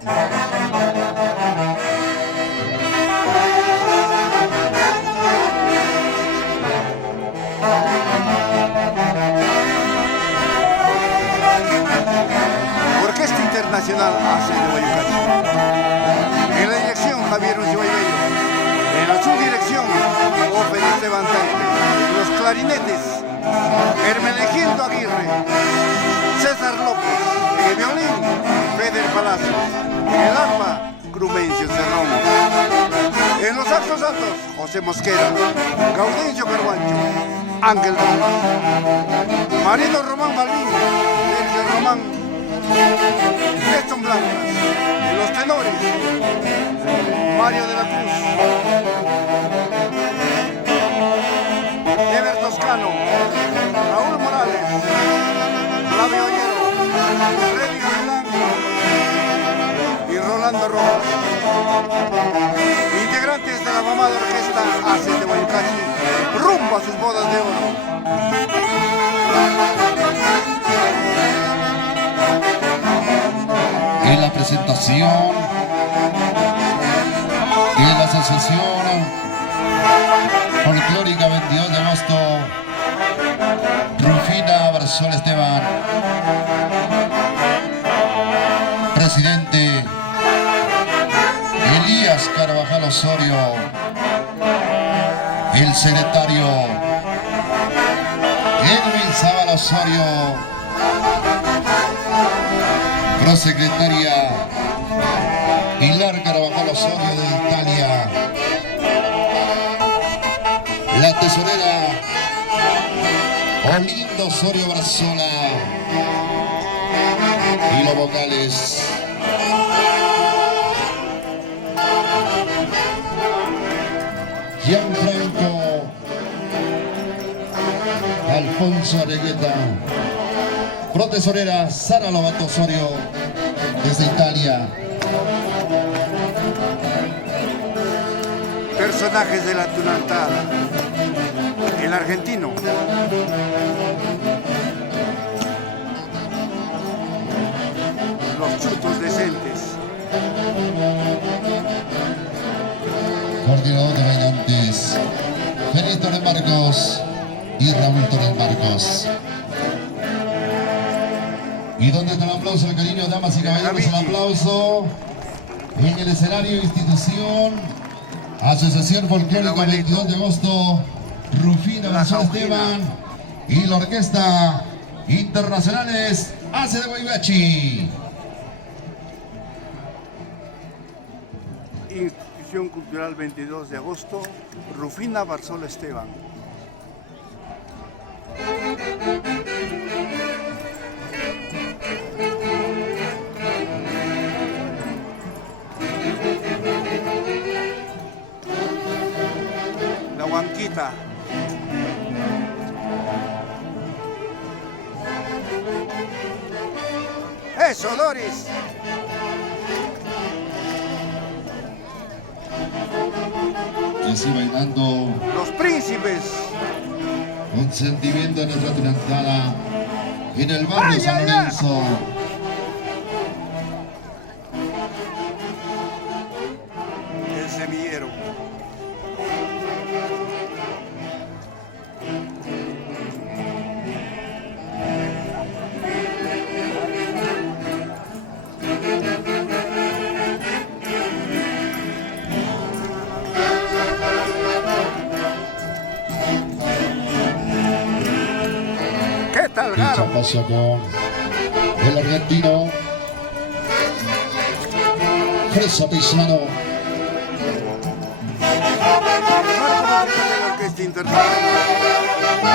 Orquesta Internacional AC de Guayucachi. En la dirección, Javier Uncibay-Bello. En la subdirección, Open Esteban Taipe. En los clarinetes, Hermenegildo Aguirre, César López. En el violín, Feder Palacios. En el arpa, Grumencio Cerrón. En los saxos altos, José Mosquera, Gaudencio Carbancho, Ángel Rojas, Marino Román Balbín, Sergio Román, Néstor Blancas. En los tenores, Mario de la Cruz, Ever Toscano, Raúl Morales, Flavio Ollero, Freddy Gavilán y Rolando Rojas. Integrantes de la mamada orquesta AC de Guayucachi, rumbo a sus bodas de oro. En la presentación de la Asociación Folclórica 22 de agosto, Rufina Barzola Esteban, presidente Elías Carvajal Osorio, el secretario Edwin Zavala Osorio, prosecretaria Pilar Carvajal Osorio de Italia, la tesorera Olinda Osorio Barzola y los vocales Gianfranco Alfonso Aregueta, protesorera Sara Lobato Osorio desde Italia. Personajes de la tunantada. El argentino. Los chutos decentes. Coordinador de bailantes Feliz Torres Marcos y Raúl Torres Marcos. ¿Y dónde está el aplauso, el cariño, damas y caballeros? El aplauso en el escenario, institución, Asociación Folclórica 22 de agosto, Rufina Barzola Esteban y la Orquesta Internacionales AC de Guayucachi. Institución Cultural 22 de agosto, Rufina Barzola Esteban. La Huanquita. ¡Eso, Doris! Y así bailando Los Príncipes. con sentimiento de nuestra tunantada en el barrio San Lorenzo. El Semillero. ¿Qué tal, Garo? Pasa con el argentino Fresa Pisano. Marco de la Orquesta Internacional.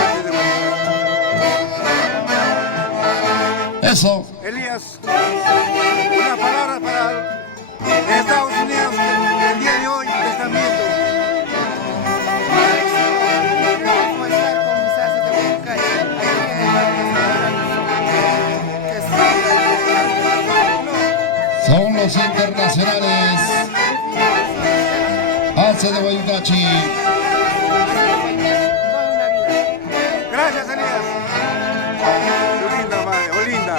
Eso. Elías, una palabra para Estados Unidos que el día de hoy te están viendo. ¿Cómo estar con mis haces de Guayucachi? Son los internacionales AC de Guayucachi. Gracias, Elías. Olinda, madre, Olinda.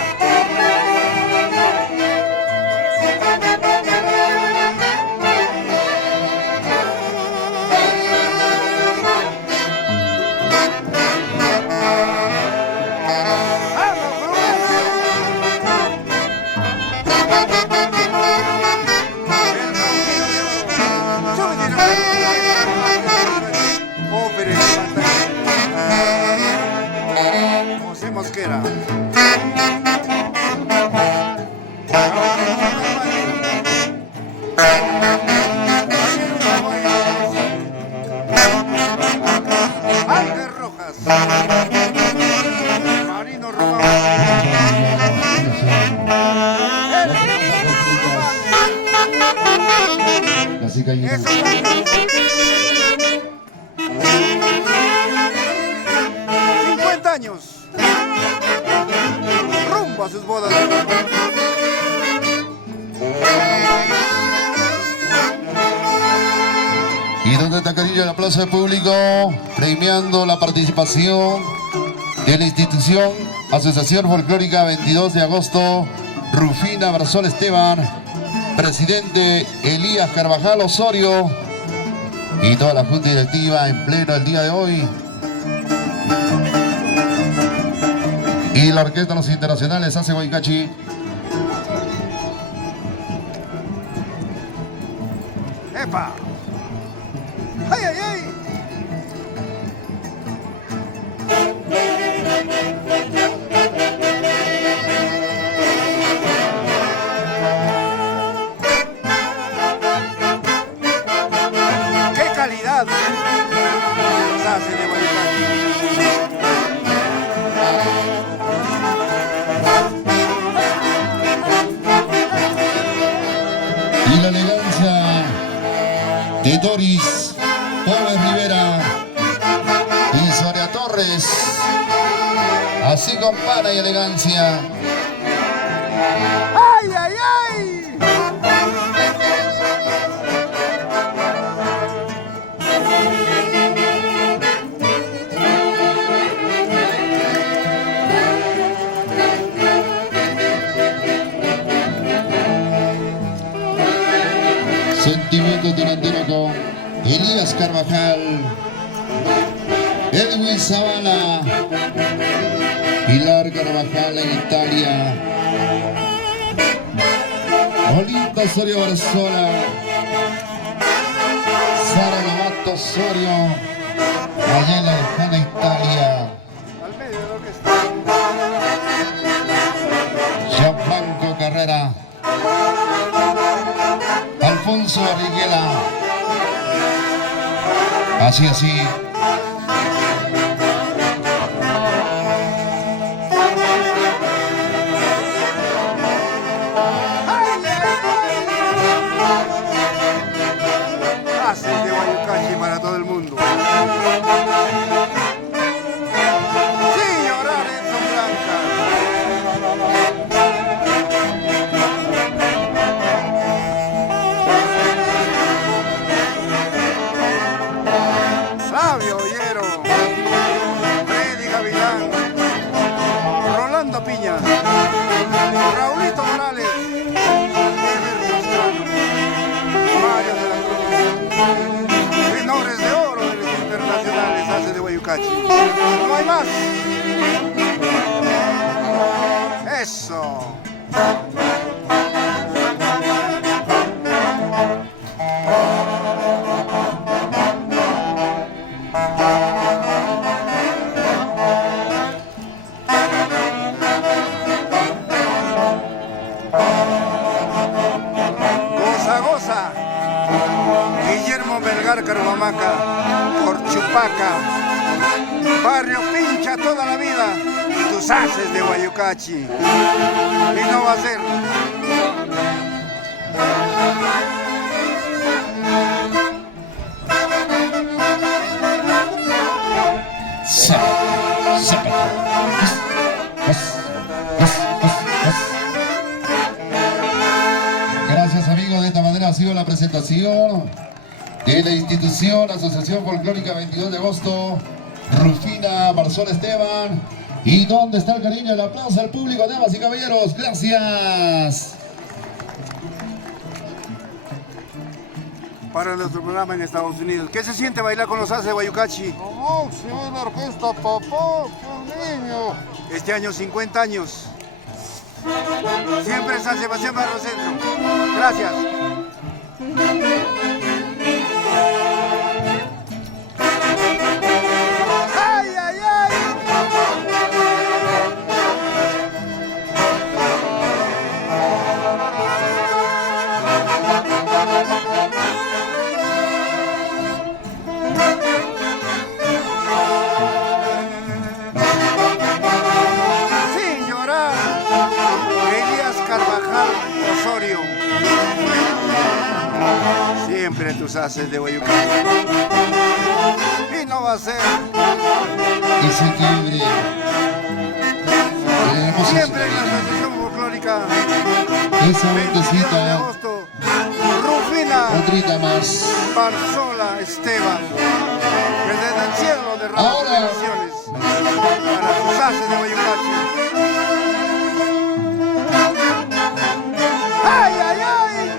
Sierra. Ángel Rojas. Marino Román. Así que ahí Eso. 50 años. Rumbo a sus bodas. Y donde está cariño el aplauso del público, premiando la participación de la institución Asociación Folclórica 22 de agosto, Rufina Barzol Esteban, presidente Elías Carvajal Osorio y toda la junta directiva en pleno el día de hoy. Y la orquesta de los internacionales hace Guaycachi. ¡Epa! ¡Ay, ay, ay! ¡Qué calidad! Nos hace de Y la elegancia de Doris Pérez Rivera y Sonia Torres, así con pana y elegancia. ¡Ay, ay, ay! Sentimiento tirantino con Elías Carvajal, Edwin Zavala, Pilar Carvajal en Italia, Olinda Osorio Barzola, Sara Lobato Osorio, allá en la lejana Italia, Al medio de lo que está. Gianfranco Carrera, Alfonso Arriguela, así. Haces de Guayucachi para todo el mundo. Sí, llorar en son blancas. Flavio Ollero, Freddy Gavilán, Rolando Piña, Raulito Morales, Ever Pastrano, Mario de la Cruz, menores de oro de los internacionales hace de Guayucachi. No hay más. Eso. Goza, goza. Guillermo Melgar Carhuamaca, Corchupaca, Barrio Pincha toda la vida, tus haces de Guayucachi. Y no va a ser. Gracias amigos, de esta manera ha sido la presentación de la institución Asociación Folclórica 22 de agosto, Rufina Barzol Esteban. ¿Y dónde está el cariño? El aplauso al público, damas y caballeros. Gracias. Para nuestro programa en Estados Unidos. ¿Qué se siente bailar con los haces de Guayucachi? Como si es la orquesta, papá, qué niño. Este año 50 años. Siempre en San Sebastián Barrio Centro. Gracias. ¡Ay, ay, ay! sus haces de Guayucán. Y no va a ser Ese quiebre. siempre en la Asociación Folclórica. Esa 22 de vueltecita. agosto, Rufina Otrita más. Barzola Esteban, que desde el cielo derrama sus Ahora. bendiciones para sus haces de Guayucachi. ¡Ay, ay, ay!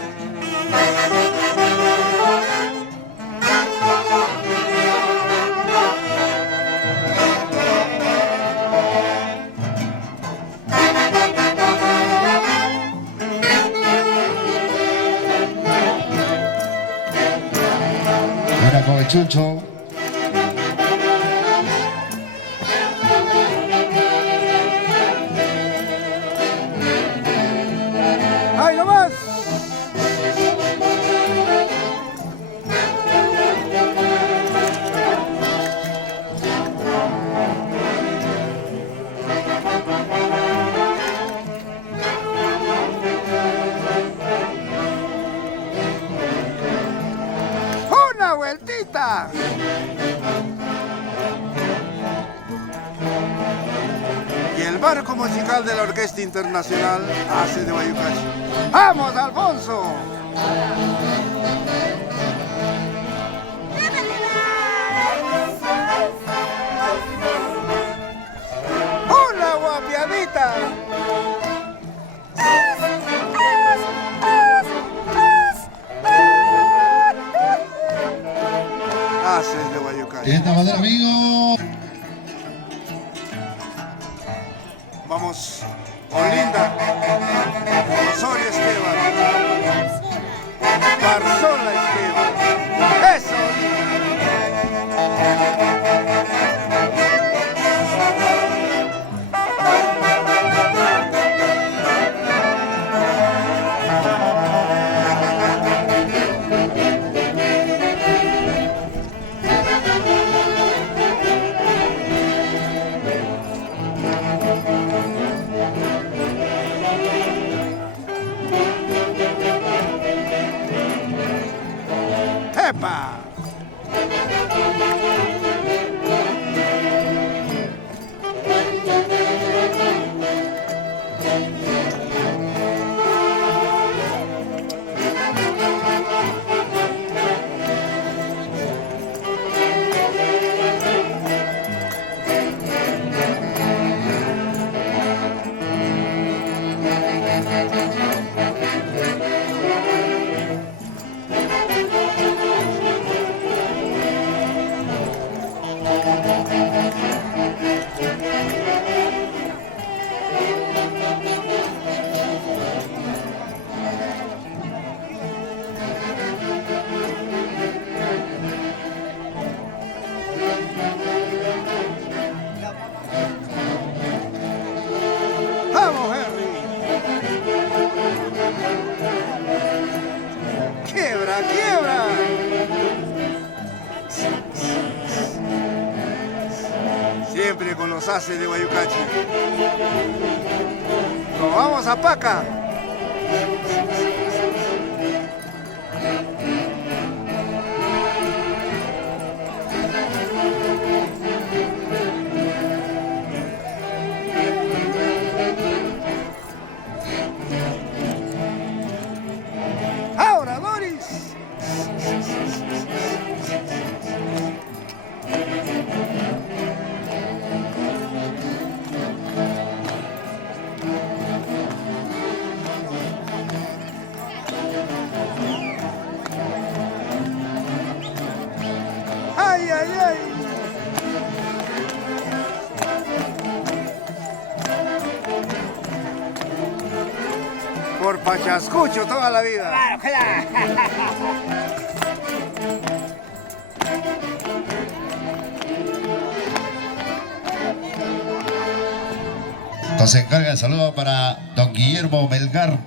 Ahora con el Chucho. ¡Ay, no más! ¡Una vueltita! Y el barco musical de la Orquesta Internacional hace de Guayucachi. ¡Vamos, Alfonso! ¡Una guapiadita! Haces de Guayucachi. De esta manera, amigos. Vamos, Olinda, Osorio Esteban, Barzola Esteban, eso Olinda. ¡Epa! ¡Vamos, Henry! ¡Quiebra, quiebra! Siempre con los haces de Guayucachi. ¡Nos vamos a Paca! ¡Ahora, Doris! ¡Ay, ay, ay! Por Pachascucho toda la vida. Claro, claro. Entonces encarga el saludo para don Guillermo Melgar.